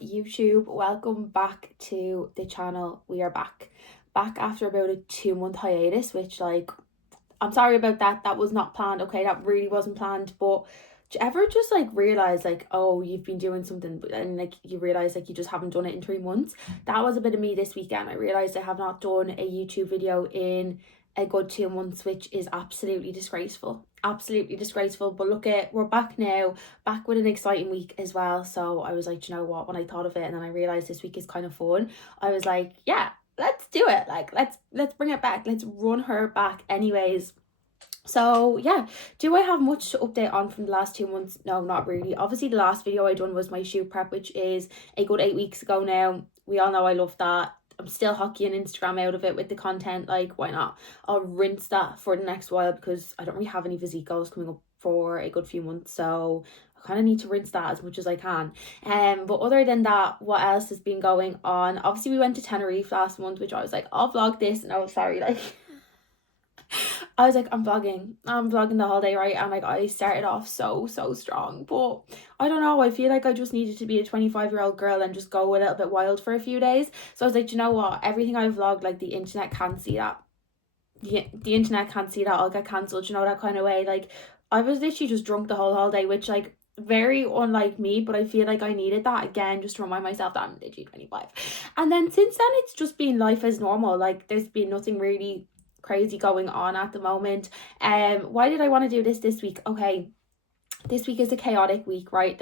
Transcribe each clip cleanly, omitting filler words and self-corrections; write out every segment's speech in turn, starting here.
YouTube, welcome back to the channel. We are back after about a 2-month hiatus, which I'm sorry about that was not planned. Okay, that really wasn't planned. But do you ever just realize oh, you've been doing something and you realize you just haven't done it in 3 months? That was a bit of me this weekend. I realized I have not done a YouTube video in a good 2 months, which is absolutely disgraceful. But look, we're back now, back with an exciting week as well. So I was like, you know what, when I thought of it and then I realized this week is kind of fun, I was like, yeah, let's do it. Let's bring it back, let's run her back anyways. So yeah, do I have much to update on from the last 2 months? No, not really. Obviously the last video I done was my shoot prep, which is a good 8 weeks ago now. We all know I love that. I'm still hockeying Instagram out of it with the content. Why not? I'll rinse that for the next while because I don't really have any physique goals coming up for a good few months, so I kind of need to rinse that as much as I can. But other than that, what else has been going on? Obviously we went to Tenerife last month, which I was like, I'll vlog this. No, sorry, I was like, I'm vlogging the whole day, right? And I started off so strong, but I don't know, I feel like I just needed to be a 25-year-old girl and just go a little bit wild for a few days. So I was like, you know what, everything I vlogged, the internet can't see that. The internet can't see that. I'll get cancelled, that kind of way. I was literally just drunk the whole day, which very unlike me, but I feel like I needed that again just to remind myself that I'm literally 25. And then since then it's just been life as normal. There's been nothing really crazy going on at the moment. Why did I want to do this week? Okay, this week is a chaotic week, right?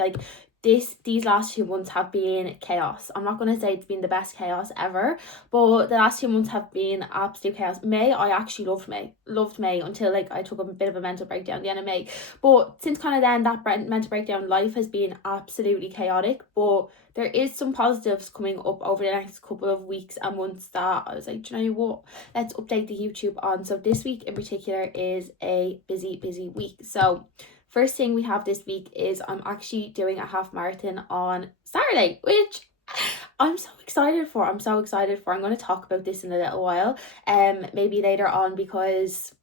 These last 2 months have been chaos. I'm not going to say it's been the best chaos ever, but the last 2 months have been absolute chaos. May, I actually loved May until I took a bit of a mental breakdown at the end of May. But since kind of then, that mental breakdown, life has been absolutely chaotic. But there is some positives coming up over the next couple of weeks and months that I was like, do you know what, let's update the YouTube on. So this week in particular is a busy week. So first thing we have this week is I'm actually doing a half marathon on Saturday, which I'm so excited for. I'm going to talk about this in a little while, maybe later on, because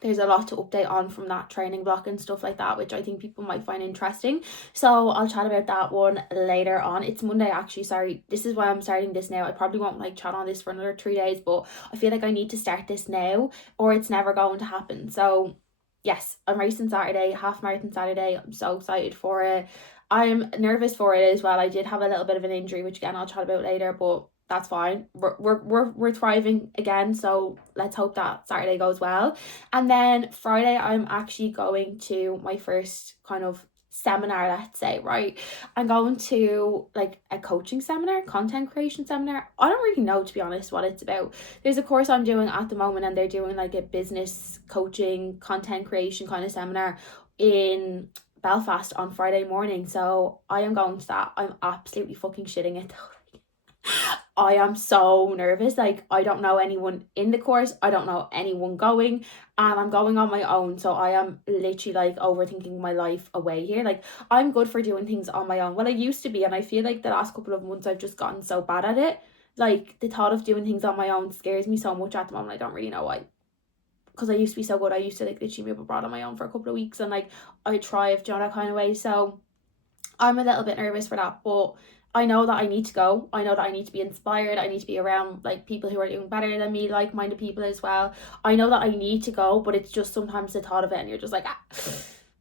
there's a lot to update on from that training block and stuff like that, which I think people might find interesting. So I'll chat about that one later on. It's Monday, actually, sorry. This is why I'm starting this now. I probably won't chat on this for another 3 days, but I feel like I need to start this now or it's never going to happen. So yes, I'm racing Saturday, half marathon Saturday. I'm so excited for it. I'm nervous for it as well. I did have a little bit of an injury, which again I'll chat about later, but that's fine. We're thriving again, so let's hope that Saturday goes well. And then Friday I'm actually going to my first kind of seminar, let's say, right? I'm going to a coaching seminar, content creation seminar. I don't really know, to be honest, what it's about. There's a course I'm doing at the moment and they're doing a business coaching, content creation kind of seminar in Belfast on Friday morning. So I am going to that. I'm absolutely fucking shitting it though. I am so nervous. I don't know anyone in the course. I don't know anyone going, and I'm going on my own. So I am literally overthinking my life away here. I'm good for doing things on my own. Well, I used to be, and I feel the last couple of months I've just gotten so bad at it. The thought of doing things on my own scares me so much at the moment. I don't really know why. Because I used to be so good. I used to literally move abroad on my own for a couple of weeks and I thrived, that kind of way. So I'm a little bit nervous for that, but I know that I need to go. I know that I need to be inspired. I need to be around people who are doing better than me, like-minded people as well. I know that I need to go, but it's just sometimes the thought of it and you're just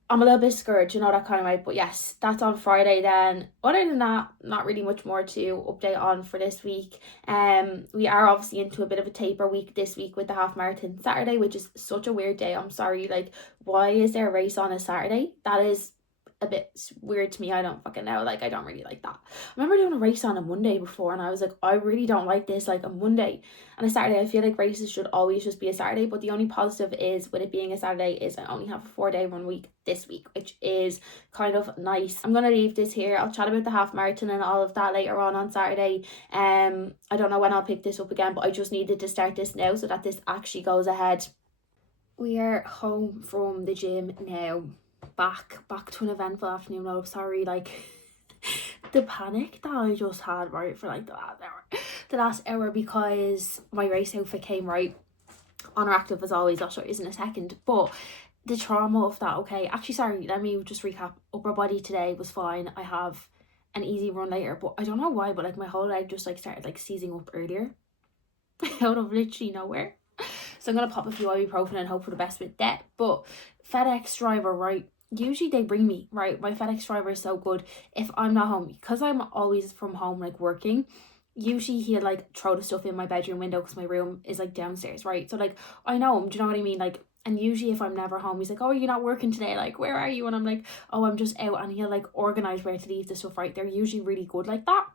I'm a little bit scared, that kind of way. But yes, that's on Friday then. Other than that, not really much more to update on for this week. We are obviously into a bit of a taper week this week with the half marathon Saturday, which is such a weird day. I'm sorry, why is there a race on a Saturday? That is a bit weird to me. I don't fucking know. I don't really like that. I remember doing a race on a Monday before and I was like, I really don't like this. A Monday and a Saturday, I feel races should always just be a Saturday, but the only positive is with it being a Saturday is I only have a 4-day run week this week, which is kind of nice. I'm gonna leave this here. I'll chat about the half marathon and all of that later on Saturday. I don't know when I'll pick this up again, but I just needed to start this now so that this actually goes ahead. We are home from the gym now. Back to an eventful afternoon. Oh, sorry, the panic that I just had right for the last hour because my race outfit came right on our active as always. I'll show you in a second, but the trauma of that. Okay, actually, sorry, let me just recap. Upper body today was fine. I have an easy run later, but I don't know why, but like my whole leg just like started like seizing up earlier out of literally nowhere. So I'm gonna pop a few ibuprofen and hope for the best with that. But FedEx driver, right? Usually they bring me, right? My FedEx driver is so good. If I'm not home, because I'm always from home, like working, usually he'll like throw the stuff in my bedroom window because my room is like downstairs, right? So like I know him, do you know what I mean? Like, and usually if I'm never home, he's like, oh, you're not working today, like where are you? And I'm like, oh, I'm just out. And he'll like organize where to leave the stuff, right? They're usually really good like that.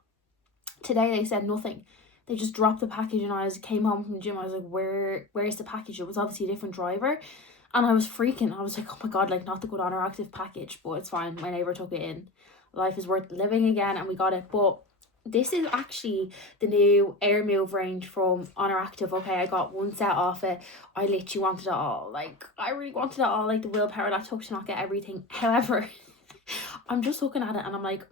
Today they said nothing. They just dropped the package, and I came home from the gym. I was like, where's the package? It was obviously a different driver, and I was freaking. I was like, oh my god, like not the good Honoractive package, but it's fine. My neighbor took it in. Life is worth living again, and we got it. But this is actually the new Air Move range from Honoractive. Okay, I got one set off it. I literally wanted it all. Like I really wanted it all. Like the willpower that took to not get everything. However, I'm just looking at it and I'm like,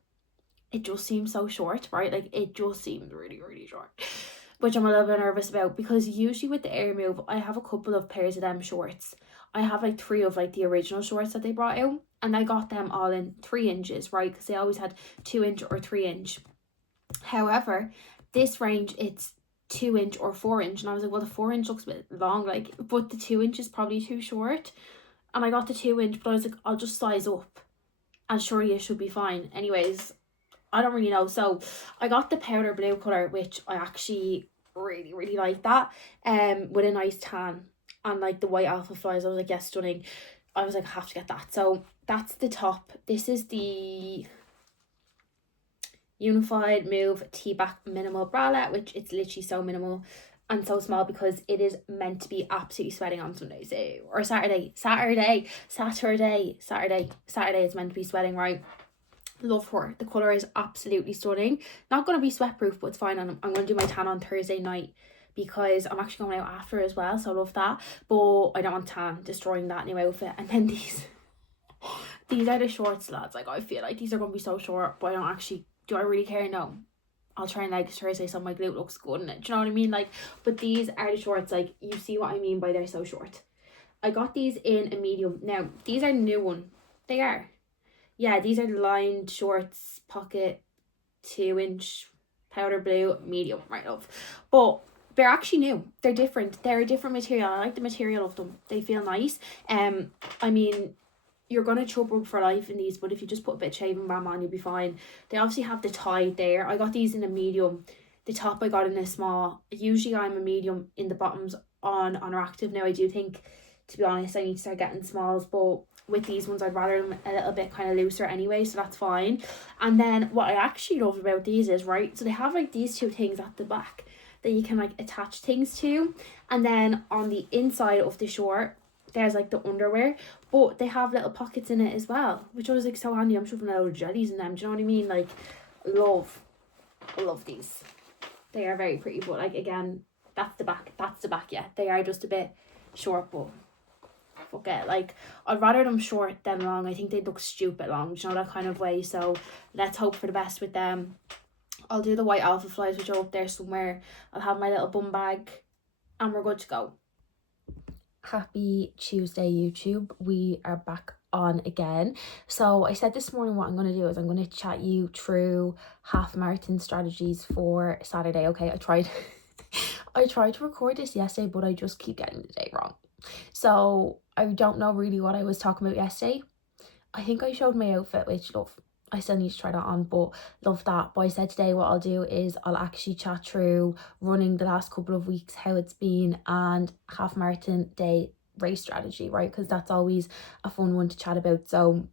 it just seems so short, right? Like it just seems really, really short, which I'm a little bit nervous about, because usually with the Air Move, I have a couple of pairs of them shorts. I have like 3 of like the original shorts that they brought out, and I got them all in 3 inches, right? Because they always had 2 inch or 3 inch. However, this range, it's 2 inch or 4 inch, and I was like, well, the 4 inch looks a bit long, like, but the 2 inch is probably too short. And I got the 2 inch, but I was like, I'll just size up and surely it should be fine. Anyways, I don't really know. So I got the powder blue colour, which I actually really, really like that. With a nice tan and like the white alpha flies. I was like, yes, stunning. I was like, I have to get that. So that's the top. This is the Unified Move T-back minimal bralette, which it's literally so minimal and so small because it is meant to be absolutely sweating on Sunday, so, or Saturday it's meant to be sweating, right? Love her. The colour is absolutely stunning. Not going to be sweat proof, but it's fine. And I'm going to do my tan on Thursday night because I'm actually going out after as well, so I love that. But I don't want tan destroying that new outfit. And then these are the shorts, lads. Like I feel like these are going to be so short, but I don't actually, do I really care? No. I'll try and like Thursday so my glute looks good in it. Do you know what I mean? Like, but these are the shorts. Like, you see what I mean by they're so short. I got these in a medium. Now these are new one. They are. Yeah, these are lined shorts, pocket, 2 inch, powder blue, medium, right, love. But they're actually new. They're different. They're a different material. I like the material of them. They feel nice. I mean, you're gonna chub rub for life in these, but if you just put a bit of shaving balm on, you'll be fine. They obviously have the tie there. I got these in a medium. The top I got in a small. Usually I'm a medium in the bottoms on Honoractive. Now I do think, to be honest, I need to start getting smalls, but with these ones I'd rather them a little bit kind of looser anyway, so that's fine. And then what I actually love about these is, right, so they have like these 2 things at the back that you can like attach things to, and then on the inside of the short there's like the underwear, but they have little pockets in it as well, which I was like so handy. I'm shoving a load of jellies in them, do you know what I mean? Like, love these. They are very pretty, but like again, that's the back, yeah, they are just a bit short, but fuck it, like I'd rather them short than long. I think they'd look stupid long, you know, that kind of way. So let's hope for the best with them. I'll do the white alpha flies, which are up there somewhere. I'll have my little bum bag and we're good to go. Happy Tuesday, YouTube. We are back on again. So I said this morning what I'm going to do is I'm going to chat you through half marathon strategies for Saturday. Okay, I tried to record this yesterday, but I just keep getting the day wrong. So I don't know really what I was talking about yesterday. I think I showed my outfit, which love, I still need to try that on, but love that. But I said today what I'll do is I'll actually chat through running the last couple of weeks, how it's been, and half marathon day race strategy, right? Because that's always a fun one to chat about. So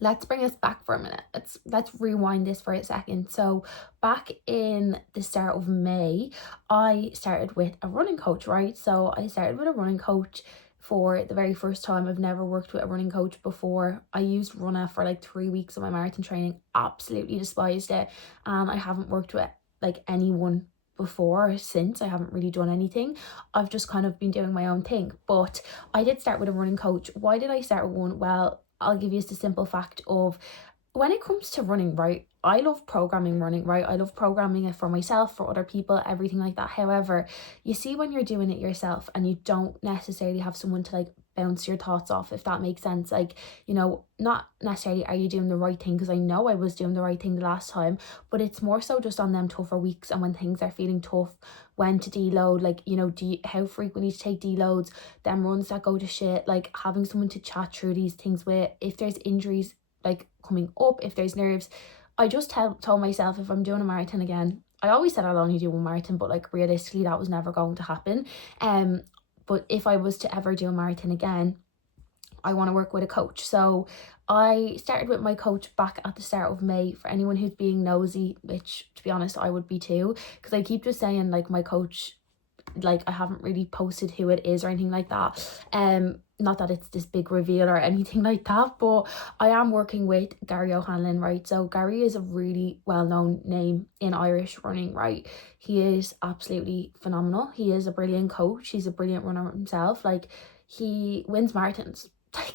let's bring us back for a minute. Let's rewind this for a second. So back in the start of May, I started with a running coach, right? So I started with a running coach for the very first time. I've never worked with a running coach before. I used Runna for like 3 weeks of my marathon training, absolutely despised it, and I haven't worked with like anyone before since. I haven't really done anything. I've just kind of been doing my own thing. But I did start with a running coach. Why did I start with one? Well, I'll give you the simple fact of, when it comes to running, right, I love programming running, right? I love programming it for myself, for other people, everything like that. However, you see, when you're doing it yourself and you don't necessarily have someone to like bounce your thoughts off, if that makes sense. Like, you know, not necessarily are you doing the right thing, because I know I was doing the right thing the last time, but it's more so just on them tougher weeks and when things are feeling tough, when to deload, like, you know, how frequently to take deloads, them runs that go to shit, like having someone to chat through these things with, if there's injuries like coming up, if there's nerves. I just told myself, if I'm doing a marathon again, I always said I'll only do one marathon, but like realistically that was never going to happen. But if I was to ever do a marathon again, I want to work with a coach. So I started with my coach back at the start of May. For anyone who's being nosy, which to be honest I would be too, because I keep just saying like my coach, like I haven't really posted who it is or anything like that. Not that it's this big reveal or anything like that, but I am working with Gary O'Hanlon, right? So Gary is a really well-known name in Irish running, right? He is absolutely phenomenal. He is a brilliant coach. He's a brilliant runner himself. Like, he wins marathons. Like,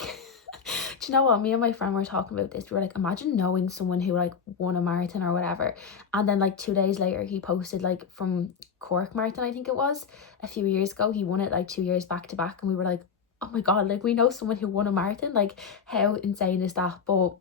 do you know what? Me and my friend were talking about this. We were like, imagine knowing someone who like won a marathon or whatever. And then like 2 days later, he posted like from Cork Marathon, I think it was, a few years ago. He won it like 2 years back to back. And we were like, oh my God, like we know someone who won a marathon. Like, how insane is that? But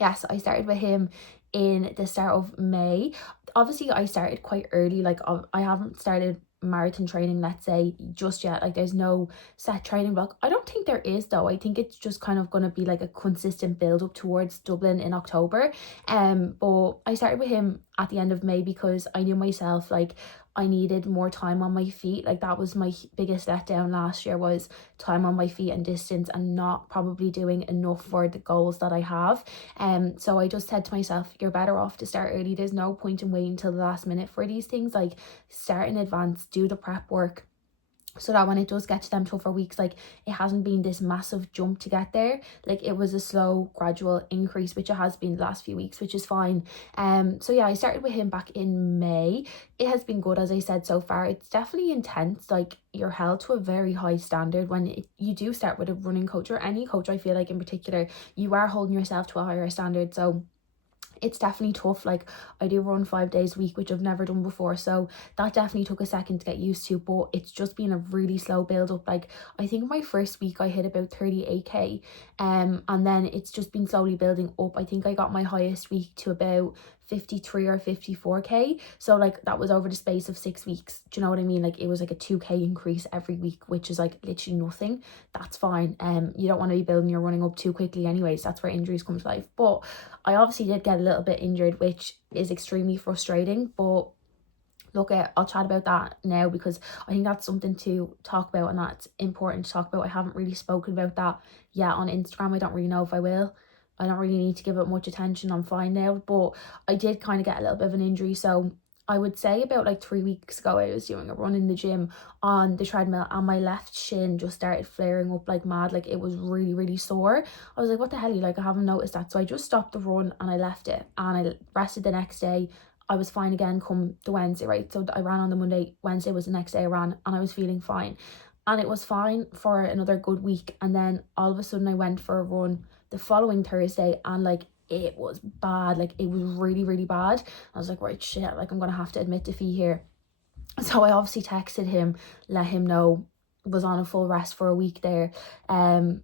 yes, I started with him in the start of May. Obviously, I started quite early. Like, I haven't started marathon training, let's say, just yet. Like, there's no set training block. I don't think there is, though. I think it's just kind of going to be like a consistent build up towards Dublin in October. But I started with him at the end of May because I knew myself, like, I needed more time on my feet. Like, that was my biggest letdown last year, was time on my feet and distance, and not probably doing enough for the goals that I have. So I just said to myself, you're better off to start early. There's no point in waiting till the last minute for these things. Like, start in advance, do the prep work, so that when it does get to them tougher weeks, like, it hasn't been this massive jump to get there. Like, it was a slow gradual increase, which it has been the last few weeks, which is fine. So yeah, I started with him back in May. It has been good, as I said, so far. It's definitely intense. Like, you're held to a very high standard when you do start with a running coach, or any coach. I feel like in particular, you are holding yourself to a higher standard. So it's definitely tough. Like, I do run 5 days a week, which I've never done before, so that definitely took a second to get used to, but it's just been a really slow build up. Like, I think my first week I hit about 38k, and then it's just been slowly building up. I think I got my highest week to about 53 or 54k, so like that was over the space of 6 weeks. Do you know what I mean? Like, it was like a 2k increase every week, which is like literally nothing. That's fine. You don't want to be building your running up too quickly anyways. That's where injuries come to life. But I obviously did get a little bit injured, which is extremely frustrating. But look, I'll chat about that now, because I think that's something to talk about, and that's important to talk about. I haven't really spoken about that yet on Instagram. I don't really know if I will. I don't really need to give it much attention. I'm fine now. But I did kind of get a little bit of an injury. So I would say about like 3 weeks ago, I was doing a run in the gym on the treadmill, and my left shin just started flaring up like mad. Like, it was really, really sore. I was like, what the hell? Like, I haven't noticed that. So I just stopped the run and I left it, and I rested the next day. I was fine again come the Wednesday, right? So I ran on the Monday, Wednesday was the next day I ran, and I was feeling fine. And it was fine for another good week. And then all of a sudden I went for a run the following Thursday, and like, it was bad. Like, it was really, really bad. I was like, right, shit, like, I'm gonna have to admit defeat here. So I obviously texted him, let him know, was on a full rest for a week there. And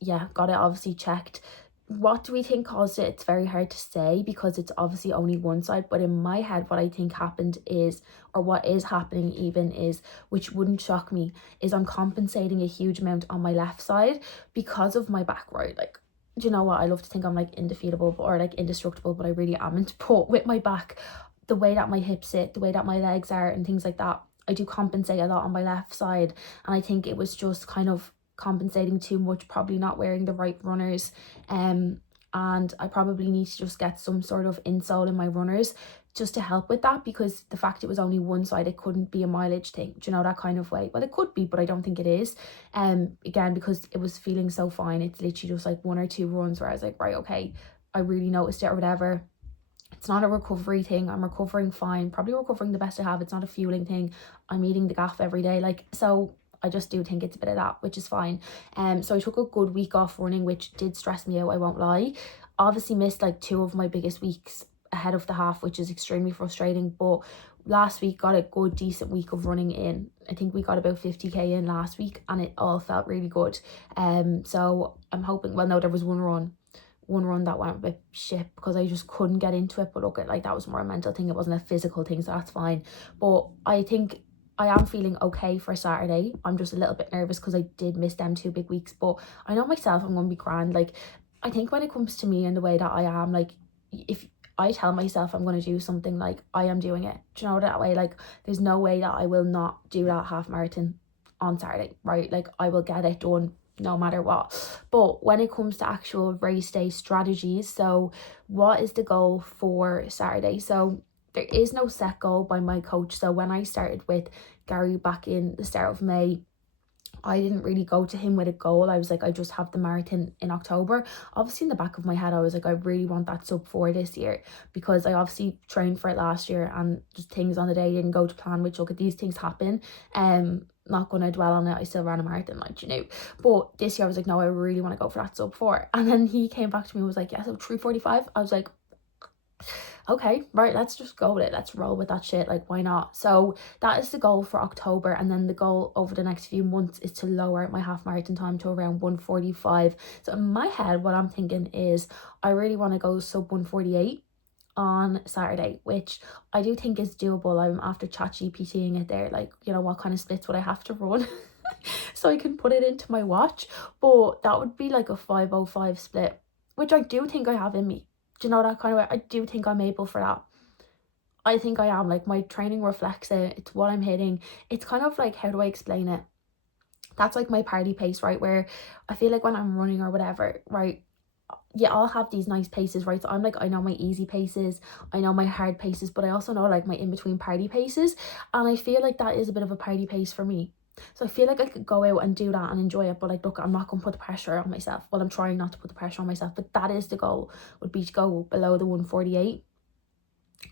yeah, got it obviously checked. What do we think caused it? It's very hard to say, because it's obviously only one side. But in my head, what I think happened is, or what is happening even is, which wouldn't shock me, is I'm compensating a huge amount on my left side because of my back, right? Like, do you know what? I love to think I'm like indefeatable or like indestructible, but I really amn't. But with my back, the way that my hips sit, the way that my legs are and things like that, I do compensate a lot on my left side. And I think it was just kind of compensating too much, probably not wearing the right runners, and I probably need to just get some sort of insole in my runners just to help with that, because the fact it was only one side, it couldn't be a mileage thing, do you know, that kind of way. Well, it could be, but I don't think it is. Again, because it was feeling so fine, it's literally just like 1 or 2 runs where I was like, right, okay, I really noticed it or whatever. It's not a recovery thing. I'm recovering fine, probably recovering the best I have. It's not a fueling thing. I'm eating the gaff every day, like, so I just do think it's a bit of that, which is fine. So I took a good week off running, which did stress me out, I won't lie. Obviously missed like 2 of my biggest weeks ahead of the half, which is extremely frustrating. But last week got a good decent week of running in. I think we got about 50k in last week, and it all felt really good. So I'm hoping, well, no, there was one run that went a bit shit because I just couldn't get into it, but look, like that was more a mental thing, it wasn't a physical thing, so that's fine. But I think I am feeling okay for Saturday. I'm just a little bit nervous because I did miss them 2 big weeks, but I know myself I'm gonna be grand. Like, I think when it comes to me and the way that I am, like, if I tell myself I'm going to do something, like, I am doing it. Do you know, that way? Like, there's no way that I will not do that half marathon on Saturday, right? Like, I will get it done no matter what. But when it comes to actual race day strategies, so what is the goal for Saturday? So there is no set goal by my coach. So when I started with Gary back in the start of May, I didn't really go to him with a goal. I was like, I just have the marathon in October. Obviously in the back of my head, I was like, I really want that sub 4 this year, because I obviously trained for it last year and just things on the day didn't go to plan, which, look, at these things happen. Not gonna dwell on it. I still ran a marathon, like, you know. But this year I was like, no, I really want to go for that sub 4. And then he came back to me and was like, yeah, so 3:45. I was like, okay, right, let's just go with it. Let's roll with that shit. Like, why not? So that is the goal for October. And then the goal over the next few months is to lower my half marathon time to around 1:45. So in my head, what I'm thinking is I really want to go sub 1:48 on Saturday, which I do think is doable. I'm after ChatGPTing it there, like, you know, what kind of splits would I have to run so I can put it into my watch. But that would be like a 5:05 split, which I do think I have in me. Do you know, that kind of way? I do think I'm able for that. I think I am. Like, my training reflects it. It's what I'm hitting. It's kind of like, how do I explain it? That's like my party pace, right? Where I feel like when I'm running or whatever, right? Yeah, I'll have these nice paces, right? So I'm like, I know my easy paces, I know my hard paces, but I also know like my in-between party paces. And I feel like that is a bit of a party pace for me. So I feel like I could go out and do that and enjoy it, but like, look, I'm not going to put the pressure on myself. Well, I'm trying not to put the pressure on myself, but that is the goal, would be to go below the 1:48.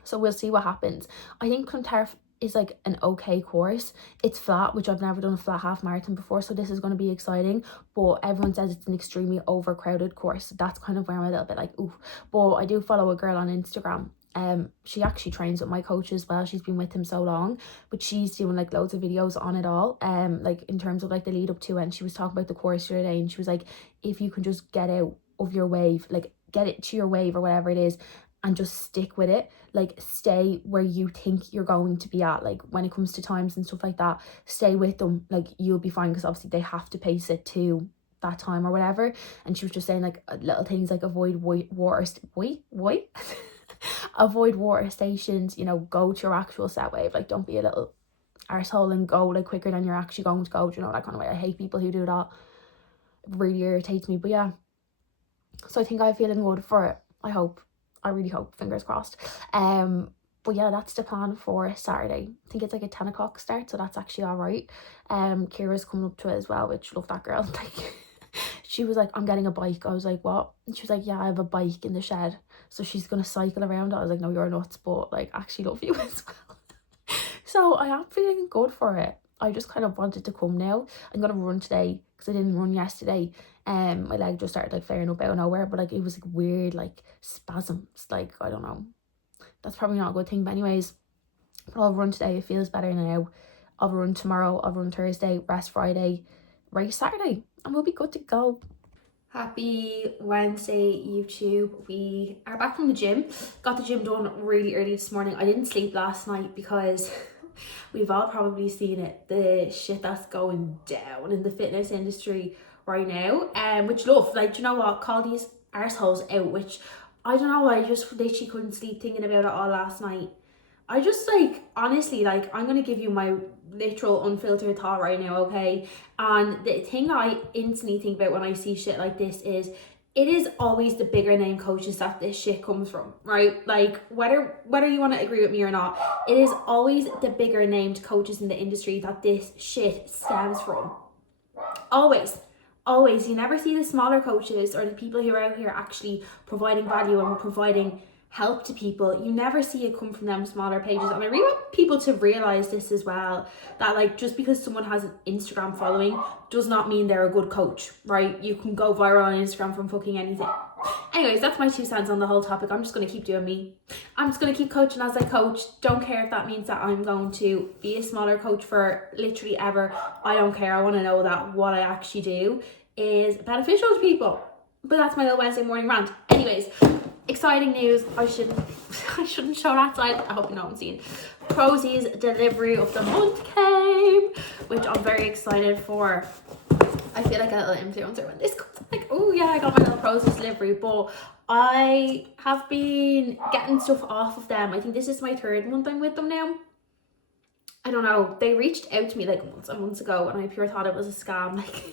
So we'll see what happens. I think Clontarf is like an okay course. It's flat, which I've never done a flat half marathon before, so this is going to be exciting. But everyone says it's an extremely overcrowded course. So that's kind of where I'm a little bit like, ooh. But I do follow a girl on Instagram. She actually trains with my coach as well. She's been with him so long, but she's doing like loads of videos on it all, like in terms of like the lead up to it. And she was talking about the course the other day, and she was like, if you can just get out of your wave, like get it to your wave or whatever it is, and just stick with it, like stay where you think you're going to be at, like when it comes to times and stuff like that, stay with them, like you'll be fine, because obviously they have to pace it to that time or whatever. And she was just saying like little things like avoid avoid water stations, you know, go to your actual set wave, like don't be a little arsehole and go like quicker than you're actually going to go, you know, that kind of way. I hate people who do that. It really irritates me. But yeah, so I think I'm feeling good for it. I really hope, fingers crossed. But yeah, that's the plan for Saturday. I think it's like a 10 o'clock start, so that's actually all right. Kira's coming up to it as well, which, love that girl. Like, she was like, I'm getting a bike. I was like, what? And she was like, yeah, I have a bike in the shed, so she's gonna cycle around it. I was like, no, you're nuts, but like, actually love you as well. So I am feeling good for it. I just kind of wanted to come now. I'm gonna run today because I didn't run yesterday. My leg just started like flaring up out of nowhere, but like it was like weird, like spasms, like I don't know. That's probably not a good thing, but anyways, but I'll run today. It feels better now. I'll run tomorrow, I'll run Thursday, rest Friday, race Saturday, and we'll be good to go. Happy Wednesday, YouTube. We are back from the gym. Got the gym done really early this morning. I didn't sleep last night because we've all probably seen it, the shit that's going down in the fitness industry right now. Which, love, like, do you know what, call these arseholes out, which I don't know, I just literally couldn't sleep thinking about it all last night. I just, like, honestly, like, I'm gonna give you my literal unfiltered thought right now, okay? And the thing I instantly think about when I see shit like this is, it is always the bigger name coaches that this shit comes from, right? Like, whether you want to agree with me or not, it is always the bigger named coaches in the industry that this shit stems from. Always. You never see the smaller coaches or the people who are out here actually providing value and providing help to people. You never see it come from them smaller pages. And I really want people to realize this as well, that like, just because someone has an Instagram following does not mean they're a good coach, right? You can go viral on Instagram from fucking anything. Anyways, that's my 2 cents on the whole topic. I'm just going to keep doing me. I'm just going to keep coaching as I coach. Don't care if that means that I'm going to be a smaller coach for literally ever. I don't care. I want to know that what I actually do is beneficial to people. But that's my little Wednesday morning rant. Anyways, exciting news. I shouldn't show that side. I hope you know what I'm seeing. Prosie's delivery of the month came, which I'm very excited for. I feel like a little influencer when this comes. Like, oh yeah, I got my little Prosie's delivery, but I have been getting stuff off of them. I think this is my 3rd month I'm with them now. I don't know. They reached out to me like months ago, and I pure thought it was a scam. Like,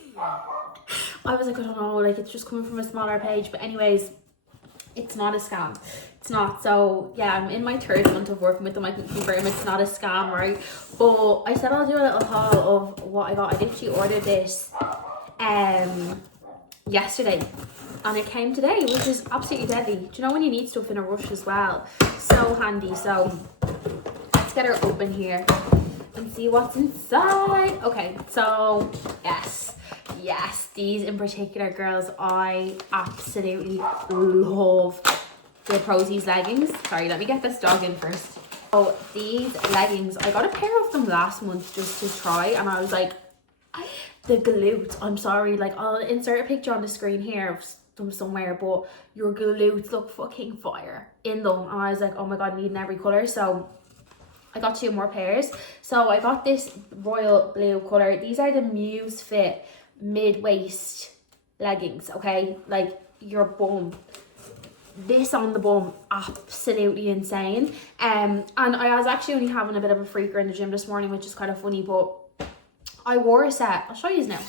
I was like, I don't know, like it's just coming from a smaller page. But anyways, it's not a scam. It's not. So yeah, I'm in my 3rd month of working with them. I can confirm it's not a scam, right? But I said I'll do a little haul of what I got. I literally ordered this yesterday, and it came today, which is absolutely deadly. Do you know when you need stuff in a rush as well? So handy. So let's get her open here and see what's inside. Okay, so yes, these in particular, girls, I absolutely love the Prosie's leggings. Sorry, let me get this dog in first. Oh, these leggings, I got a pair of them last month just to try, and I was like, the glutes, I'm sorry, like I'll insert a picture on the screen here of them somewhere, but your glutes look fucking fire in them. And I was like, oh my god, I need in every colour. So I got 2 more pairs. So I got this royal blue colour. These are the Muse Fit mid-waist leggings, okay? Like your bum, this on the bum, absolutely insane. And I was actually only having a bit of a freaker in the gym this morning, which is kind of funny, but I wore a set, I'll show you now,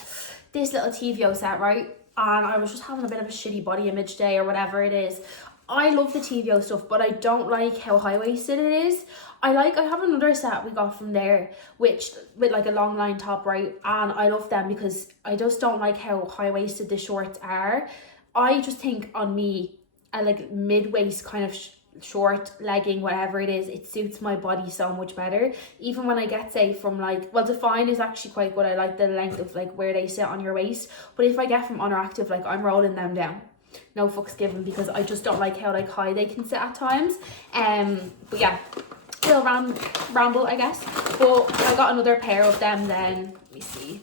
this little TVO set, right? And I was just having a bit of a shitty body image day or whatever it is. I love the TVO stuff, but I don't like how high-waisted it is. I have another set we got from there, which with like a long line top, right? And I love them because I just don't like how high-waisted the shorts are. I just think on me, a like mid-waist kind of short legging, whatever it is, it suits my body so much better. Even when I get, say, from like, well, Define is actually quite good. I like the length of like where they sit on your waist. But if I get from Honor Active, like I'm rolling them down, no fucks given, because I just don't like how like high they can sit at times. But yeah, still ramble, I guess. But I got another pair of them then. Let me see.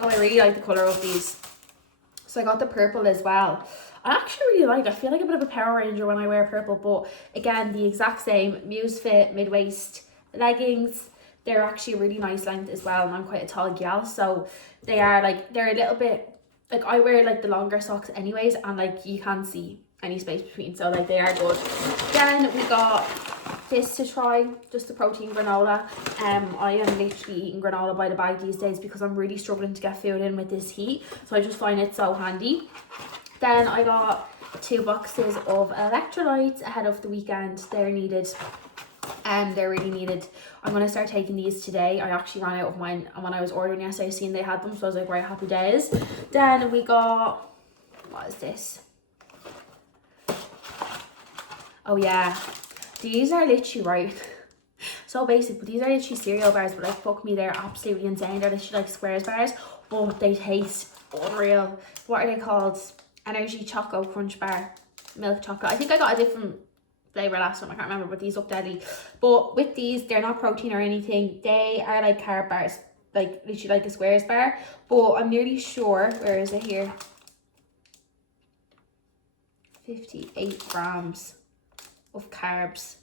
Oh, I really like the colour of these. So I got the purple as well. I actually really like, I feel like a bit of a Power Ranger when I wear purple, but again, the exact same Muse Fit mid-waist leggings. They're actually a really nice length as well, and I'm quite a tall gal, so they are like, they're a little bit, like I wear like the longer socks anyways, and like you can't see any space between, so like they are good. Then we got this to try, just the protein granola. I am literally eating granola by the bag these days because I'm really struggling to get food in with this heat, so I just find it so handy. Then I got 2 boxes of electrolytes ahead of the weekend. They're needed, and they're really needed. I'm going to start taking these today. I actually ran out of mine, and when I was ordering yesterday, I seen they had them, so I was like, right, happy days. Then we got, what is this? Oh yeah, these are literally, right, so basic, but these are literally cereal bars, but like fuck me, they're absolutely insane. They're literally like Squares bars, but they taste unreal. What are they called? Energy Choco Crunch Bar, milk chocolate. I think I got a different flavour last time, I can't remember, but these look deadly. But with these, they're not protein or anything. They are like carb bars, like literally like a Squares bar. But I'm nearly sure, where is it here? 58 grams of carbs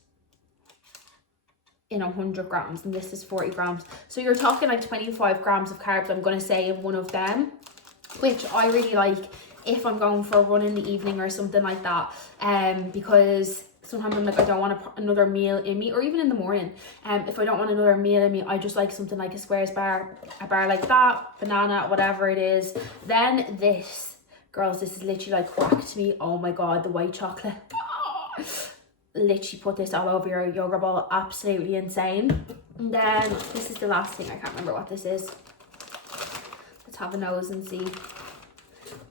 in 100 grams, and this is 40 grams. So you're talking like 25 grams of carbs, I'm going to say, in one of them, which I really like if I'm going for a run in the evening or something like that, because sometimes I'm like, I don't want another meal in me, or even in the morning, if I don't want another meal in me, I just like something like a Squares bar, a bar like that, banana, whatever it is. Then this, girls, this is literally like crack to me. Oh my god, the white chocolate. Literally put this all over your yogurt bowl, absolutely insane. And then this is the last thing, I can't remember what this is. Let's have a nose and see.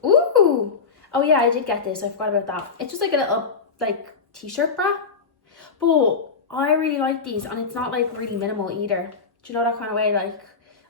Ooh, oh yeah, I did get this, I forgot about that. It's just like a little like t-shirt bra, but I really like these, and it's not like really minimal either. Do you know that kind of way? Like,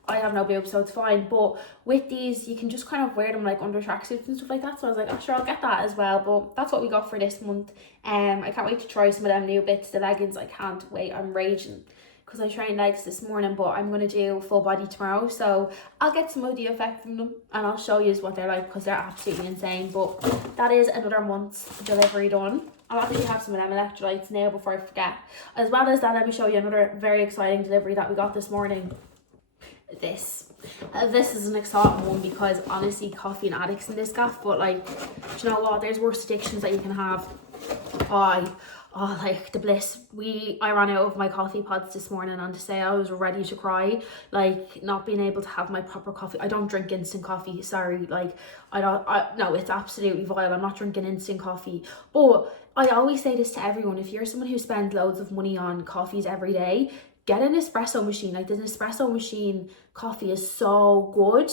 I have no boobs, so it's fine. But with these, you can just kind of wear them like under tracksuits and stuff like that. So I was like, oh sure, I'll get that as well. But that's what we got for this month. I can't wait to try some of them new bits. The leggings, I can't wait. I'm raging because I trained legs this morning, but I'm going to do full body tomorrow. So I'll get some of the effect from them and I'll show you what they're like because they're absolutely insane. But that is another month's delivery done. I'll actually have some of them electrolytes now before I forget. As well as that, let me show you another very exciting delivery that we got this morning. This is an exciting one because honestly, coffee and addicts in this gaff, but like, do you know what, there's worse addictions that you can have. Like the bliss. I ran out of my coffee pods this morning, and to say I was ready to cry, like not being able to have my proper coffee. I don't drink instant coffee, sorry, like no, it's absolutely vile. I'm not drinking instant coffee. But I always say this to everyone: if you're someone who spends loads of money on coffees every day, get an espresso machine. Like the espresso machine coffee is so good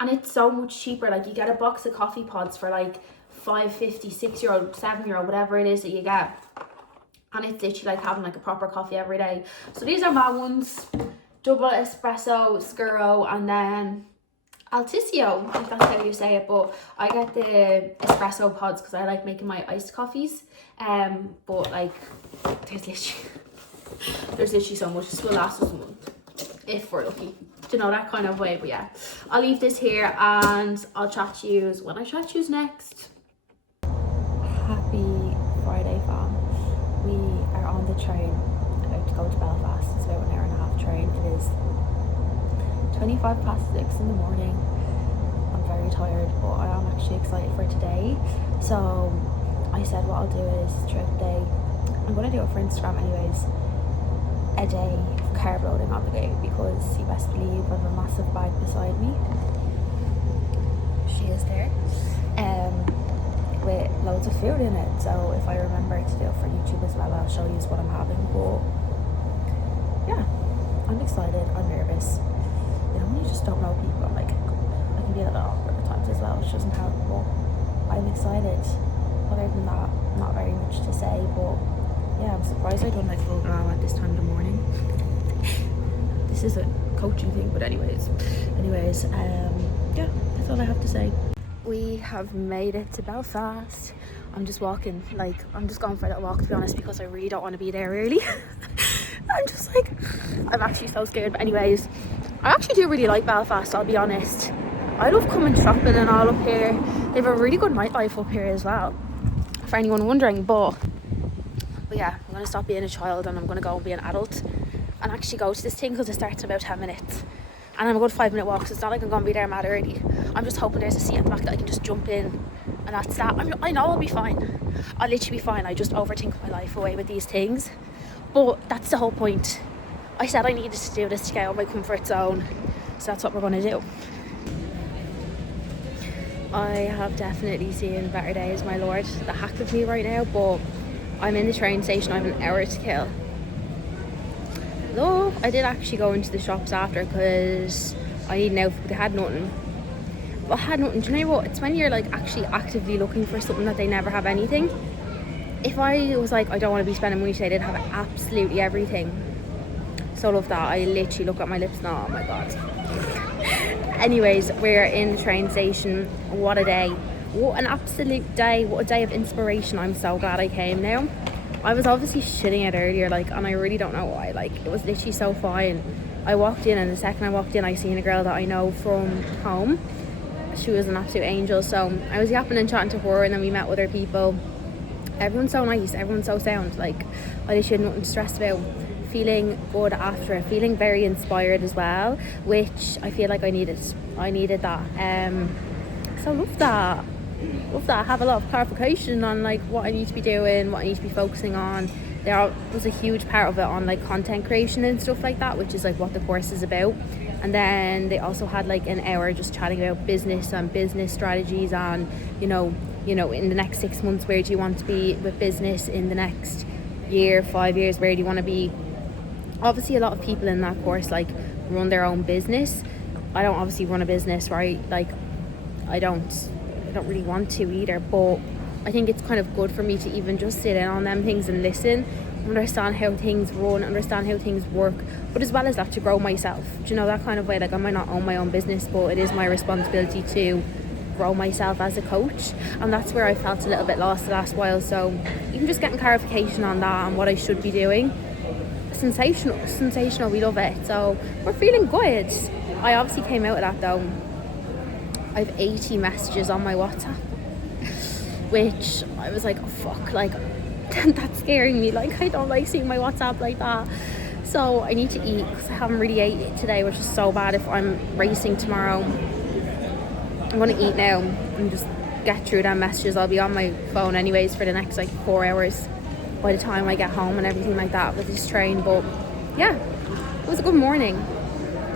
and it's so much cheaper. Like you get a box of coffee pods for like €5.50, €6, €7, whatever it is that you get, and it's literally like having like a proper coffee every day. So these are my ones: double espresso, scuro, and then Altisio, if that's how you say it. But I get the espresso pods because I like making my iced coffees. But like there's literally so much. This will last us a month if we're lucky, you know, that kind of way. But yeah, I'll leave this here and I'll chat to you when I chat to you next. Happy Friday, fam. We are on the train about to go to Belfast. It's about an hour and a half train. It is 6:25 in the morning. I'm very tired, but I am actually excited for today. So I said what I'll do is throughout the day, I'm going to do it for Instagram anyways, a day of carb loading on the go, because you best believe I have a massive bag beside me. She is there. With loads of food in it, so if I remember to do it for YouTube as well, I'll show you what I'm having. But yeah, I'm excited, I'm nervous. You know, when you just don't know people, I'm like, I can be a little awkward at times as well, which doesn't help, but I'm excited. Other than that, not very much to say, but yeah, I'm surprised I don't like full glam at this time of the morning. This is a coaching thing, but anyways, yeah, that's all I have to say. We have made it to Belfast. I'm just walking, like, I'm just going for a little walk, to be honest, because I really don't want to be there early. I'm just like, I'm actually so scared. But anyways, I actually do really like Belfast, I'll be honest. I love coming shopping and all up here. They have a really good nightlife up here as well, for anyone wondering. But yeah, I'm going to stop being a child and I'm going to go and be an adult and actually go to this thing, because it starts in about 10 minutes. And I'm a good 5-minute walk, so it's not like I'm going to be there mad early. I'm just hoping there's a seat at the back that I can just jump in, and that's that. I know I'll be fine. I'll literally be fine. I just overthink my life away with these things. But that's the whole point. I said I needed to do this to get out of my comfort zone. So that's what we're going to do. I have definitely seen better days, my lord. The hack of me right now, but I'm in the train station. I have an hour to kill. Though I did actually go into the shops after because I need an outfit, but they had nothing. But I had nothing. Do you know what? It's when you're like actually actively looking for something that they never have anything. If I was like, I don't want to be spending money today, they'd have absolutely everything. So I love that. I literally look at my lips now. Oh my god. Anyways, we're in the train station. What a day. What an absolute day. What a day of inspiration. I'm so glad I came now. I was obviously shitting it earlier, like, and I really don't know why. Like, it was literally so fine. I walked in, and the second I walked in, I seen a girl that I know from home. She was an absolute angel, so I was yapping and chatting to her, and then we met other people. Everyone's so nice, everyone's so sound. Like, I literally had nothing to stress about. Feeling good after it, feeling very inspired as well, which I feel like I needed that. So love that. I have a lot of clarification on like what I need to be doing, what I need to be focusing on. There was a huge part of it on like content creation and stuff like that, which is like what the course is about. And then they also had like an hour just chatting about business and business strategies, and you know in the next 6 months, where do you want to be with business? In the next year, 5 years, where do you want to be? Obviously a lot of people in that course like run their own business. I don't obviously run a business, right? Like I don't really want to either, but I think it's kind of good for me to even just sit in on them things and listen, understand how things run, understand how things work, but as well as that, to grow myself. Do you know, that kind of way? Like, I might not own my own business, but it is my responsibility to grow myself as a coach, and that's where I felt a little bit lost the last while. So even just getting clarification on that and what I should be doing, sensational, we love it. So we're feeling good. I obviously came out of that though. I have 80 messages on my WhatsApp, which I was like, oh fuck, like that's scaring me. Like, I don't like seeing my WhatsApp like that. So I need to eat because I haven't really ate today, which is so bad. If I'm racing tomorrow, I'm gonna eat now and just get through them messages. I'll be on my phone anyways for the next like 4 hours by the time I get home and everything like that with this train. But yeah, it was a good morning.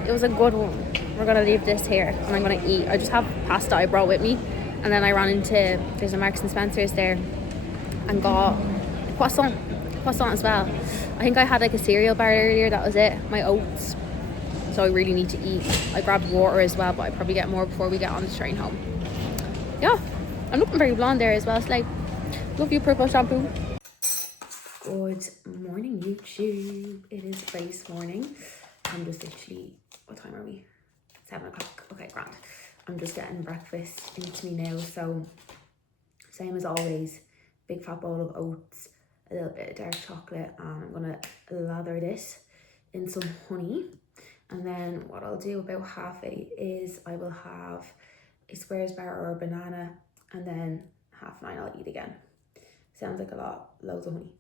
It was a good one. We're gonna leave this here and I'm gonna eat. I just have pasta I brought with me, and then I ran into, there's a Marks and Spencer's there, and got croissant as well. I think I had like a cereal bar earlier, that was it, my oats. So I really need to eat. I grabbed water as well, but I probably get more before we get on the train home. Yeah, I'm looking very blonde there as well. It's like, love you, purple shampoo. Good morning, YouTube. It is race morning. I'm just literally, what time are we? 7 o'clock. Okay, grand. I'm just getting breakfast into me now. So same as always, big fat bowl of oats, a little bit of dark chocolate, and I'm gonna lather this in some honey. And then what I'll do about 8:30 is I will have a squares bar or a banana, and then 9:30 I'll eat again. Sounds like a lot, loads of honey.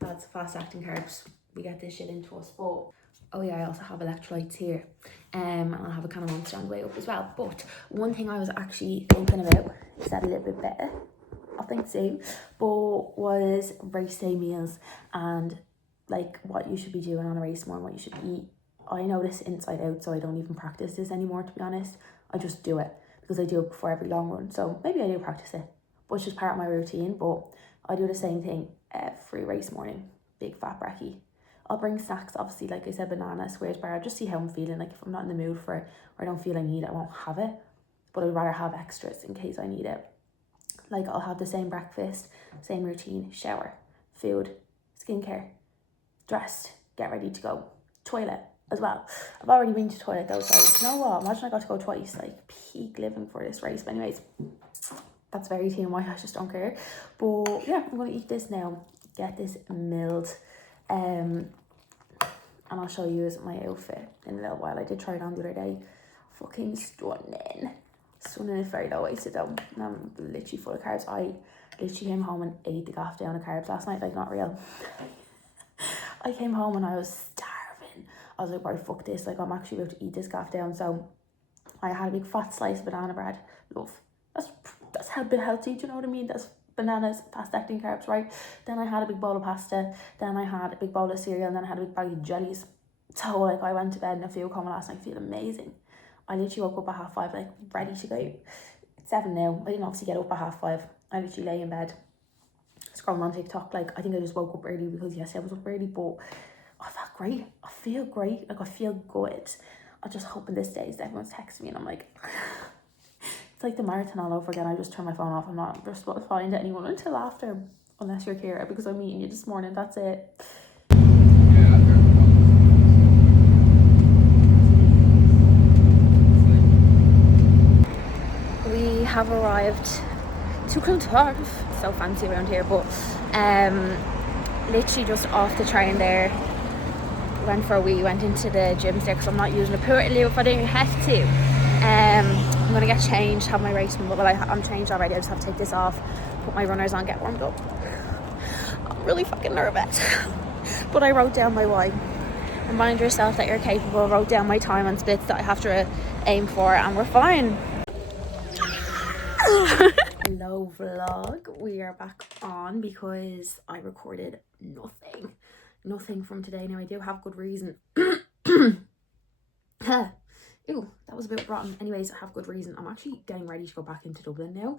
That's fast acting carbs. We get this shit into us. But oh yeah, I also have electrolytes here, and I'll have a can of Monster on the way up as well. But one thing I was actually thinking about, is that a little bit better? I think so. But was race day meals and like what you should be doing on a race morning, what you should eat. I know this inside out, so I don't even practice this anymore, to be honest. I just do it because I do it before every long run. So maybe I do practice it, but it's just part of my routine. But I do the same thing every race morning. Big fat brekkie. I'll bring snacks, obviously, like I said, banana, squares bar, just see how I'm feeling. Like if I'm not in the mood for it or I don't feel I need it, I won't have it. But I'd rather have extras in case I need it. Like I'll have the same breakfast, same routine, shower, food, skincare, dressed, get ready to go, toilet as well. I've already been to toilet though, so you know what, imagine I got to go twice. Like peak living for this race. But anyways, that's very TMI, I just don't care. But yeah, I'm gonna eat this now, get this milled, and I'll show you my outfit in a little while. I did try it on the other day. Fucking stunning is very low waisted though. I'm literally full of carbs. I literally came home and ate the gaff down of carbs last night, like not real. I came home and I was starving. I was like, right, fuck this, like I'm actually about to eat this gaff down. So I had a big fat slice of banana bread. Love. That's a bit healthy, do you know what I mean? That's bananas, fast acting carbs, right? Then I had a big bowl of pasta, then I had a big bowl of cereal, and then I had a big bag of jellies. So like I went to bed in a feel coma last night, feeling amazing. I literally woke up at 5:30, like ready to go. It's 7 now. I didn't obviously get up at 5:30. I literally lay in bed scrolling on TikTok. Like I think I just woke up early because yes, I was up early, but I felt great. I feel great. Like I feel good. I'm just hoping this day everyone's texting me and I'm like, it's like the marathon all over again. I just turn my phone off. I'm not responding to anyone until after, unless you're Kira, because I'm meeting you this morning. That's it. We have arrived to Clontarf. It's so fancy around here, but literally just off the train there. Went for a wee, went into the gym there because I'm not using a pool if I don't have to. I'm gonna get changed, have my race, well I'm changed already. I just have to take this off, put my runners on, get warmed up. I'm really fucking nervous. But I wrote down my why. Remind yourself that you're capable. Wrote down my time and splits that I have to aim for, and we're fine. Hello vlog, we are back on because I recorded nothing from today. Now I do have good reason. Ew, that was a bit rotten. Anyways, I have good reason. I'm actually getting ready to go back into Dublin now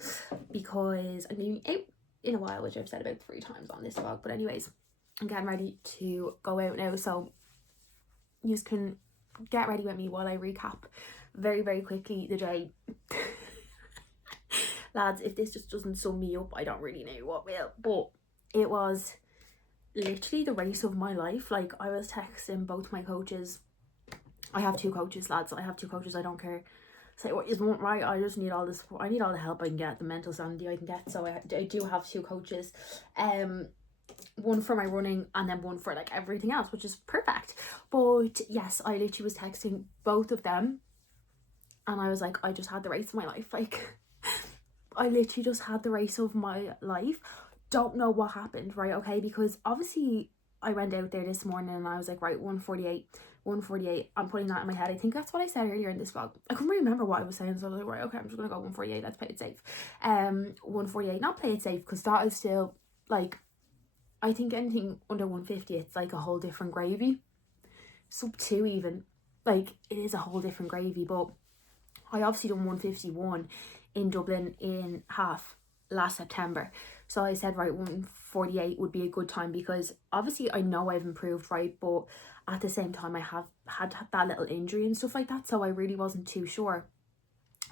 because I'm going out in a while, which I've said about 3 times on this vlog. But anyways, I'm getting ready to go out now, so you can get ready with me while I recap very quickly the day. Lads, if this just doesn't sum me up, I don't really know what will. But it was literally the race of my life. Like, I was texting both my coaches. I have 2 coaches, lads. I have 2 coaches. I don't care. Say what you want, right? I just need all the support. I need all the help I can get, the mental sanity I can get. So I do have 2 coaches. One for my running and then one for like everything else, which is perfect. But yes, I literally was texting both of them, and I was like, I just had the race of my life. Like, I literally just had the race of my life. Don't know what happened, right? Okay, because obviously I went out there this morning and I was like, right, 148. I'm putting that in my head. I think that's what I said earlier in this vlog. I couldn't remember what I was saying, so I was like, right, okay, I'm just gonna go 148. Let's play it safe. 148. Not play it safe, because that is still like, I think anything under 150, it's like a whole different gravy. Sub 2 even, like, it is a whole different gravy. But I obviously done 151 in Dublin in half last September. So I said, right, 148 would be a good time, because obviously I know I've improved, right? But at the same time, I have had that little injury and stuff like that. So I really wasn't too sure.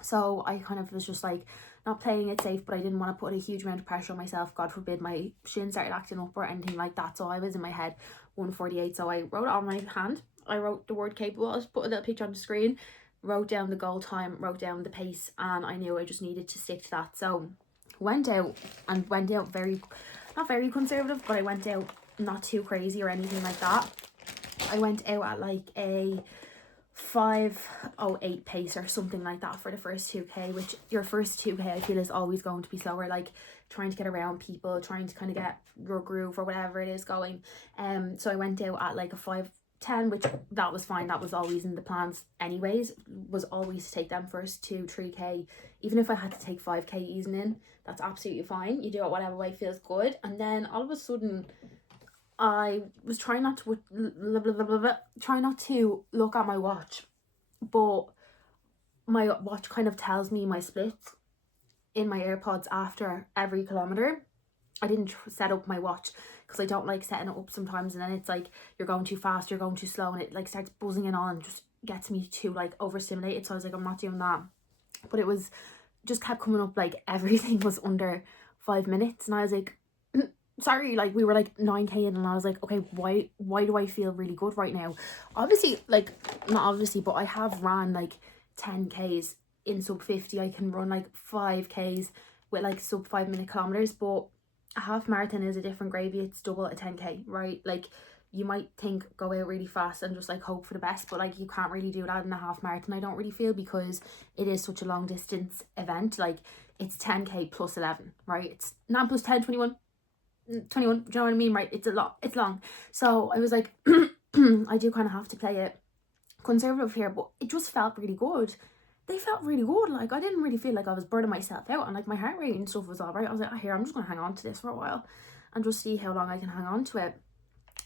So I kind of was just like, not playing it safe, but I didn't want to put a huge amount of pressure on myself. God forbid my shin started acting up or anything like that. So I was in my head 148. So I wrote it on my hand. I wrote the word capable. I just put a little picture on the screen, wrote down the goal time, wrote down the pace, and I knew I just needed to stick to that. So went out very, not very conservative, but I went out not too crazy or anything like that. I went out at like a 5:08 pace or something like that for the first 2k, which your first 2k I feel is always going to be slower, like trying to get around people, trying to kind of get your groove or whatever it is going. So I went out at like a 5:10, which that was fine. That was always in the plans anyways, was always to take them first 2-3k. Even if I had to take 5k easing in, that's absolutely fine. You do it whatever way feels good. And then all of a sudden I was trying not to look at my watch, but my watch kind of tells me my splits in my AirPods after every kilometer. I didn't set up my watch because I don't like setting it up sometimes, and then it's like you're going too fast, you're going too slow, and it like starts buzzing and on and just gets me too like overstimulated. So I was like, I'm not doing that. But it was just kept coming up like everything was under 5 minutes, and I was like, sorry, like we were like 9k in, and I was like, okay, why do I feel really good right now? Obviously, like, not obviously, but I have ran like 10k's in sub 50. I can run like 5k's with like sub 5 minute kilometers, but a half marathon is a different gravy. It's double a 10k, right? Like, you might think go out really fast and just like hope for the best, but like you can't really do that in a half marathon, I don't really feel, because it is such a long distance event. Like, it's 10k plus 11, right? It's 9 plus 10, 21, do you know what I mean, right? It's a lot, it's long. So I was like, I do kind of have to play it conservative here, but it just felt really good. They felt really good. Like, I didn't really feel like I was burning myself out, and like my heart rate and stuff was all right. I was like, here, I'm just gonna hang on to this for a while and just see how long I can hang on to it.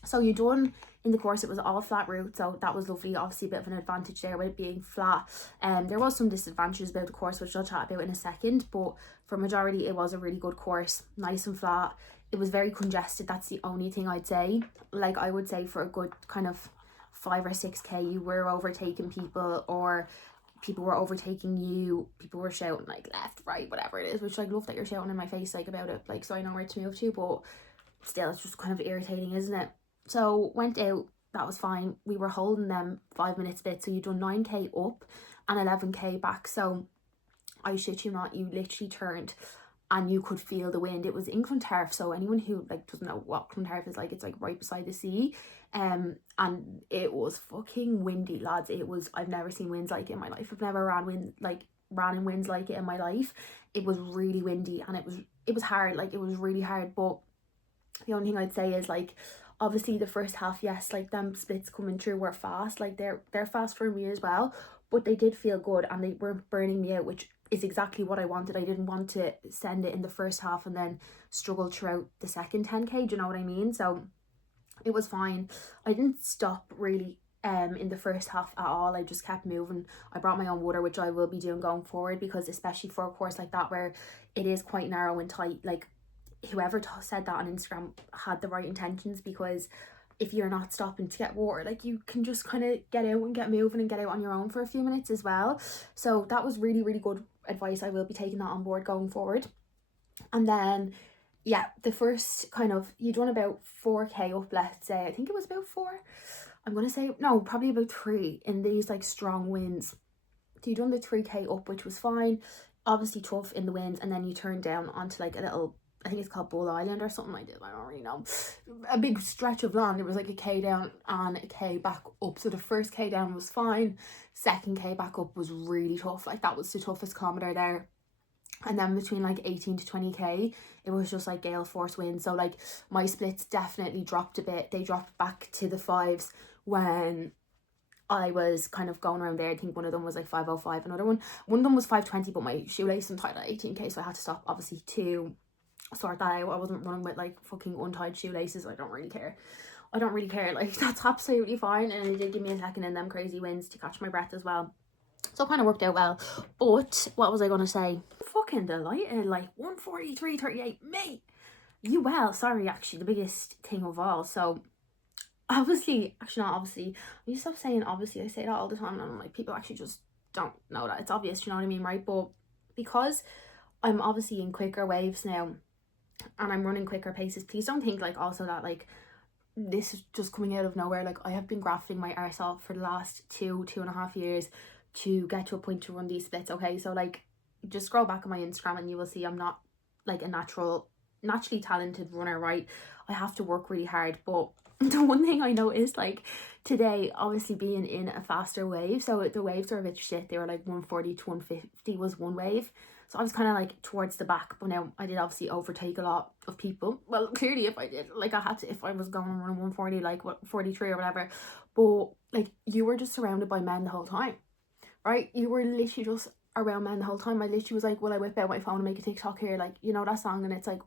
So you done in the course, it was all flat route, so that was lovely. Obviously a bit of an advantage there with it being flat. There was some disadvantages about the course, which I'll chat about in a second, but for majority it was a really good course, nice and flat. It was very congested, that's the only thing I'd say. Like, I would say for a good kind of 5 or 6k you were overtaking people, or people were overtaking you, people were shouting like left, right, whatever it is, which I love that you're shouting in my face like about it, like, so I know where to move to, but still it's just kind of irritating, isn't it? So went out, that was fine. We were holding them 5 minute split, so you done 9k up and 11k back. So I shit you not, you literally turned and you could feel the wind. It was in Clontarf, so anyone who like doesn't know what Clontarf is like, it's like right beside the sea, and it was fucking windy, lads. It was, I've never seen winds like it in my life. I've never ran in winds like it in my life. It was really windy, and it was hard, like it was really hard. But the only thing I'd say is, like, obviously the first half, yes, like them splits coming through were fast, like they're fast for me as well, but they did feel good and they weren't burning me out, which is exactly what I wanted. I didn't want to send it in the first half and then struggle throughout the second 10k, do you know what I mean? So it was fine. I didn't stop really in the first half at all. I just kept moving. I brought my own water, which I will be doing going forward, because especially for a course like that where it is quite narrow and tight, like, whoever said that on Instagram had the right intentions, because if you're not stopping to get water, like, you can just kind of get out and get moving and get out on your own for a few minutes as well. So that was really, really good. advice. I will be taking that on board going forward. And then yeah, the first kind of, you done about 4k up, let's say. I think it was about 4, I'm gonna say, no, probably about 3 in these like strong winds. So you done the 3k up, which was fine, obviously tough in the wind, and then you turn down onto like a little, I think it's called Bull Island or something like that, I don't really know, a big stretch of land. It was like a k down and a k back up. So the first k down was fine, second k back up was really tough. Like that was the toughest kilometer there. And then between like 18 to 20k, it was just like gale force wind. So like my splits definitely dropped a bit. They dropped back to the 5s when I was kind of going around there. I think one of them was like 505, another one of them was 520, but my shoelace untied at 18k, so I had to stop obviously to sort that out. I wasn't running with like fucking untied shoelaces. I don't really care, like that's absolutely fine. And it did give me a second in them crazy winds to catch my breath as well, so it kind of worked out well. But what was I gonna say? Fucking delighted, like 1:43:38, mate. You well, sorry, actually the biggest thing of all. So obviously, actually not obviously, I used to stop saying obviously, I say that all the time, and I'm like, people actually just don't know that it's obvious, you know what I mean, right? But because I'm obviously in quicker waves now and I'm running quicker paces, please don't think like also that like this is just coming out of nowhere. Like I have been grafting my arse off for the last 2.5 years to get to a point to run these splits, okay? So like just scroll back on my Instagram and you will see I'm not like a naturally talented runner, right? I have to work really hard. But the one thing I noticed, like today, obviously being in a faster wave, so the waves are a bit shit. They were like 140 to 150 was one wave, so I was kind of like towards the back. But now I did obviously overtake a lot of people. Well, clearly if I did, like I had to, if I was going around 140, like what 43 or whatever. But like you were just surrounded by men the whole time, right? You were literally just around men the whole time. I literally was like, will I whip out my phone and make a TikTok here? Like, you know that song, and it's like,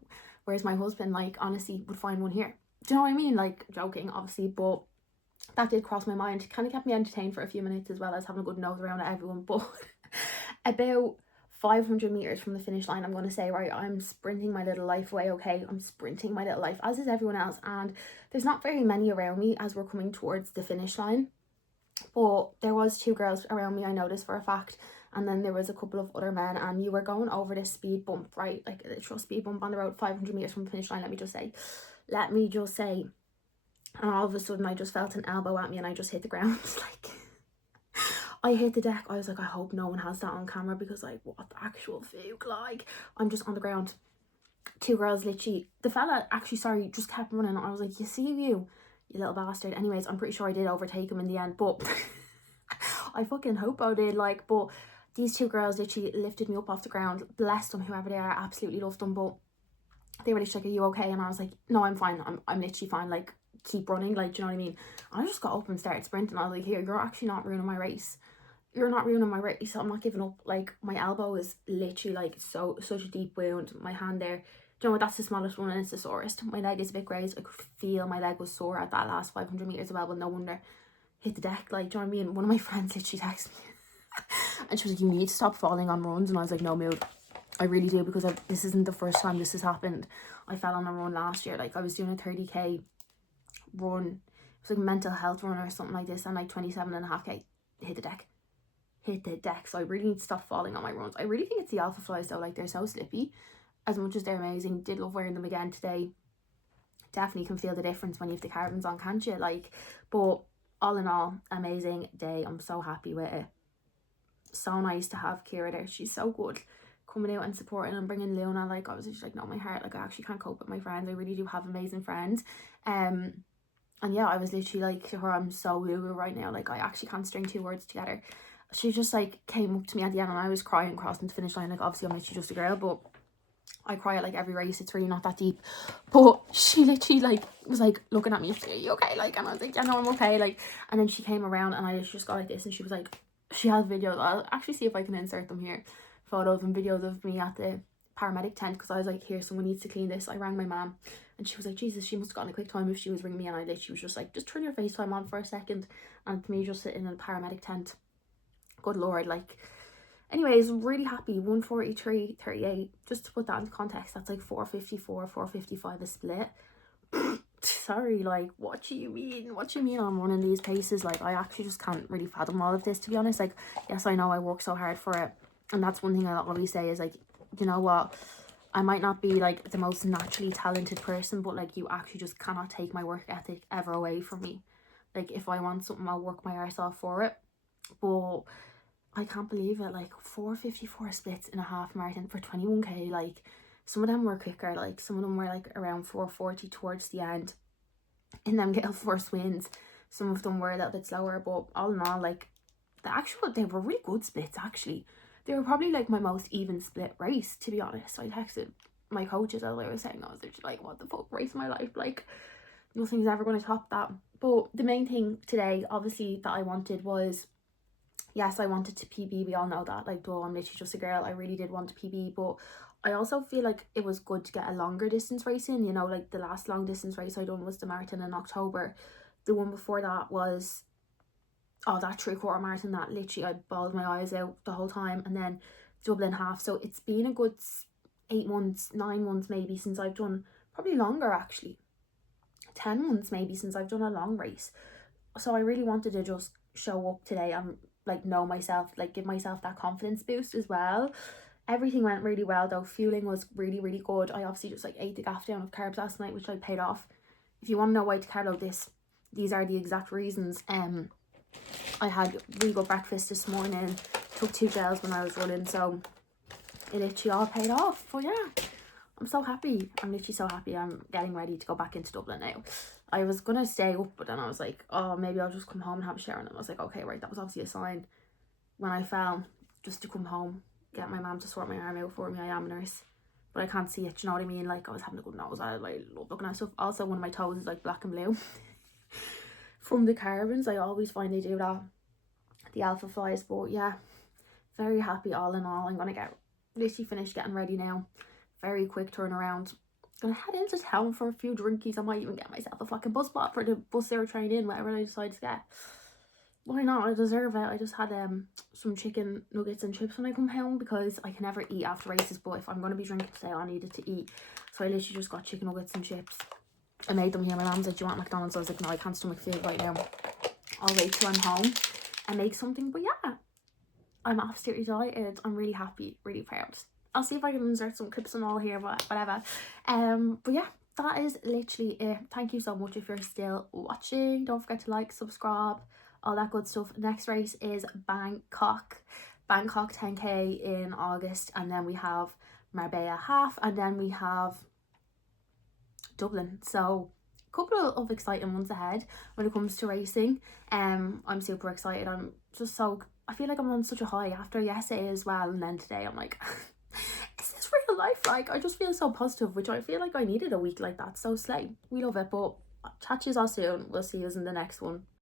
where's my husband? Like, honestly, would find one here. Do you know what I mean? Like, joking, obviously, but that did cross my mind. Kind of kept me entertained for a few minutes, as well as having a good nose around at everyone. But about 500 meters from the finish line, I'm going to say, right, I'm sprinting my little life away, okay? I'm sprinting my little life, as is everyone else. And there's not very many around me as we're coming towards the finish line. But there was 2 girls around me, I noticed for a fact. And then there was a couple of other men, and you were going over this speed bump, right? Like a literal speed bump on the road, 500 meters from the finish line, let me just say. And all of a sudden I just felt an elbow at me and I just hit the ground. Like I hit the deck. I was like, I hope no one has that on camera, because like what the actual fuck, like I'm just on the ground. 2 girls literally, the fella actually, sorry, just kept running. I was like, you see you little bastard. Anyways, I'm pretty sure I did overtake him in the end, but I fucking hope I did. Like, but these 2 girls literally lifted me up off the ground. Bless them, whoever they are, I absolutely love them. But they were literally like, are you okay? And I was like, no, I'm fine. I'm literally fine. Like, keep running. Like, do you know what I mean? And I just got up and started sprinting. I was like, here, you're actually not ruining my race. You're not ruining my race. I'm not giving up. Like, my elbow is literally like such a deep wound. My hand there, do you know what? That's the smallest one and it's the sorest. My leg is a bit grazed. I could feel my leg was sore at that last 500 meters as well. But no wonder, hit the deck. Like, do you know what I mean? One of my friends literally texted me and she was like, you need to stop falling on runs. And I was like, no, mood. I really do, because this isn't the first time this has happened. I fell on a run last year. Like, I was doing a 30k run. It was like a mental health run or something like this, and like 27.5k, hit the deck. So I really need to stop falling on my runs. I really think it's the Alpha Flies though. Like, they're so slippy, as much as they're amazing. Did love wearing them again today. Definitely can feel the difference when you have the carbons on, can't you? Like, but all in all, amazing day. I'm so happy with it. So nice to have Kira there. She's so good, coming out and supporting and bringing Luna. Like, I was just like, no, my heart, like I actually can't cope with my friends. I really do have amazing friends. And yeah, I was literally like to her, I'm so woo-woo right now. Like, I actually can't string 2 words together. She just like came up to me at the end and I was crying crossing the finish line. Like, obviously I'm literally just a girl, but I cry at like every race. It's really not that deep. But she literally like was like looking at me, are you okay? Like, and I was like, yeah, no, I'm okay. Like, and then she came around and I just got like this, and she was like, she has videos. I'll actually see if I can insert them here. Photos and videos of me at the paramedic tent, because I was like, here, someone needs to clean this. I rang my mom and she was like, Jesus, she must have gotten a quick time if she was ringing me. And I literally was just like, just turn your FaceTime on for a second. And me just sitting in a paramedic tent, good lord. Like, anyways, really happy. 1:43:38, just to put that into context, that's like 4:54 4:55 a split. Sorry, like, what do you mean I'm running these paces? Like, I actually just can't really fathom all of this, to be honest. Like, yes, I know I work so hard for it, And that's one thing I always say is like, you know what, I might not be like the most naturally talented person, but like you actually just cannot take my work ethic ever away from me. Like if I want something, I'll work my arse off for it. But I can't believe it, like 4:54 splits in a half marathon for 21k. Like some of them were quicker, like some of them were like around 4:40 towards the end in them gale force winds. Some of them were a little bit slower, but all in all, like they were really good splits actually. They were probably like my most even split race, to be honest. I texted my coaches as I was saying, I was just like, what the fuck race of my life, like nothing's ever going to top that. But the main thing today obviously that I wanted was, yes, I wanted to PB, we all know that, like, though I'm literally just a girl, I really did want to PB, but I also feel like it was good to get a longer distance race in, you know, like the last long distance race I done was the marathon in October. The one before that was, oh, that 3/4 marathon that literally I bawled my eyes out the whole time, and then Dublin half. So it's been a good 8 months, 9 months maybe since I've done, probably longer actually, 10 months maybe since I've done a long race. So I really wanted to just show up today and like know myself, like give myself that confidence boost as well. Everything went really well though. Fueling was really, really good. I obviously just like ate the gaff down of carbs last night, which I paid off. If you want to know why to carb load this, these are the exact reasons. I had really good breakfast this morning, took 2 gels when I was running, so it literally all paid off. But yeah, I'm so happy. I'm literally so happy. I'm getting ready to go back into Dublin now. I was gonna stay up, but then I was like, oh, maybe I'll just come home and have a shower. And I was like, okay, right, that was obviously a sign when I fell, just to come home, get my mum to sort my arm out for me. I am a nurse, but I can't see it, do you know what I mean? Like I was having a good nose. I like love looking at stuff. Also, one of my toes is like black and blue from the carbons. I always find they do that, the alpha flies. But yeah, very happy all in all. I'm gonna get literally finished getting ready now. Very quick turnaround. Gonna head into town for a few drinkies. I might even get myself a fucking bus spot for the bus or train in, whatever I decide to get. Why not? I deserve it. I just had some chicken nuggets and chips when I come home, because I can never eat after races, but if I'm gonna be drinking today, I needed to eat. So I literally just got chicken nuggets and chips. I made them here. My mum said, do you want McDonald's? I was like, no, I can't stomach food right now. I'll wait till I'm home and make something. But yeah, I'm absolutely delighted. I'm really happy, really proud. I'll see if I can insert some clips and all here, but whatever. But yeah, that is literally it. Thank you so much if you're still watching. Don't forget to like, subscribe, all that good stuff. Next race is Bangkok 10k in August, and then we have Marbella half, and then we have Dublin. So a couple of exciting ones ahead when it comes to racing. I'm super excited. I'm just so, I feel like I'm on such a high after yesterday as well, and then today I'm like is this real life? Like I just feel so positive, which I feel like I needed a week like that. So slay, we love it. But chat to you all soon. We'll see you in the next one.